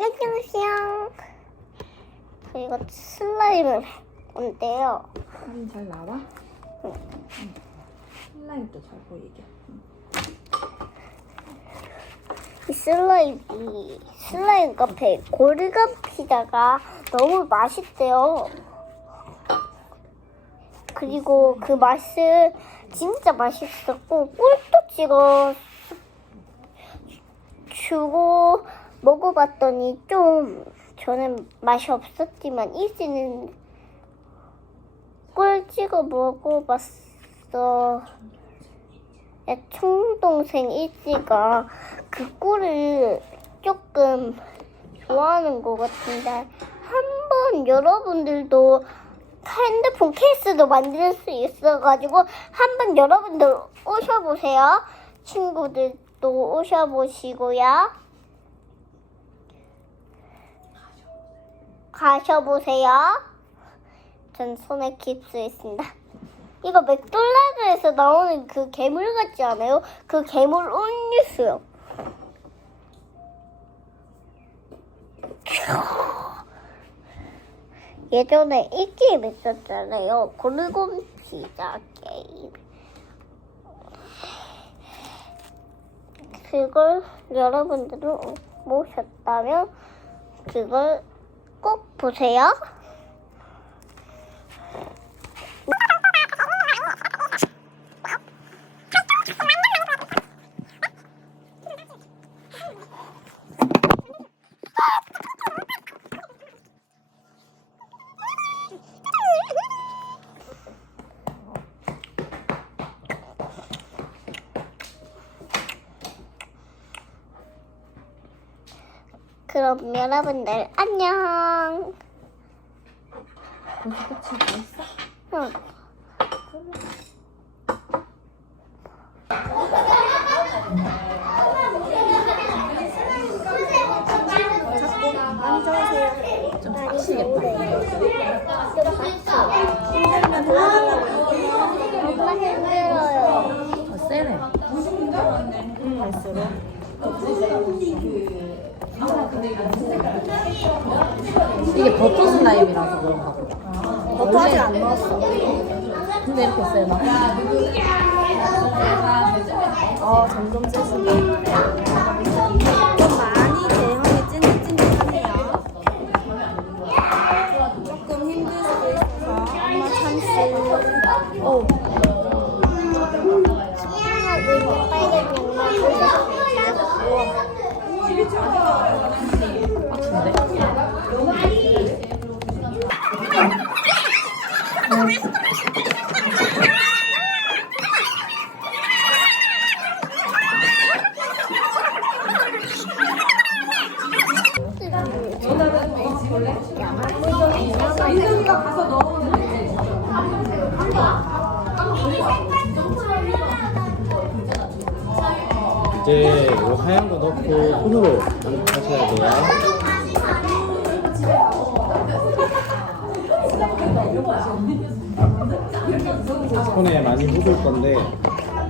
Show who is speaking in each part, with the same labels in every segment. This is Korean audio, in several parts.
Speaker 1: 안녕하세요. 이거 슬라임을 건데요.
Speaker 2: 사진 잘 나와? 응. 슬라임도 잘 보이게.
Speaker 1: 이 슬라임이 슬라임 카페 고르간 피자가 너무 맛있대요. 그리고 그 맛은 진짜 맛있었고 꿀도 찍어 주고 먹어봤더니 좀 저는 맛이 없었지만 이지는 꿀 찍어 먹어봤어. 내 총동생 이지가 그 꿀을 조금 좋아하는 것 같은데 한번 여러분들도 핸드폰 케이스도 만들 수 있어가지고 한번 여러분들 오셔보세요. 친구들도 오셔보시고요. 가셔보세요. 전 손에 깁스했습니다. 이거 맥돌나드에서 나오는 그 괴물 같지 않아요? 그 괴물 음료수요. 예전에 이 게임 있었잖아요. 고르곤 피자 게임. 그걸 여러분들은 보셨다면 그걸 꼭 보세요. 그럼 여러분들 안녕.
Speaker 2: 벌써 끝이 됐어?
Speaker 1: 응.
Speaker 2: 좀 빡치겠다.
Speaker 1: 엄마 힘들어요.
Speaker 2: 어, 세네. 갈수록. 이게 버터 슬라임이라서 그런가 보다. 버터 아직 안 넣었어. 근데 이렇게 세나?
Speaker 3: 어, 점점 세지네.
Speaker 4: 이제 요 하얀 거 넣고 손으로 하셔야 돼요. 손에 많이 묻을 건데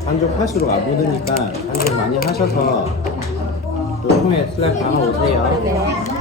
Speaker 4: 반죽할수록 안 묻으니까 반죽 많이 하셔서 요 손에 슬라임 담아 오세요.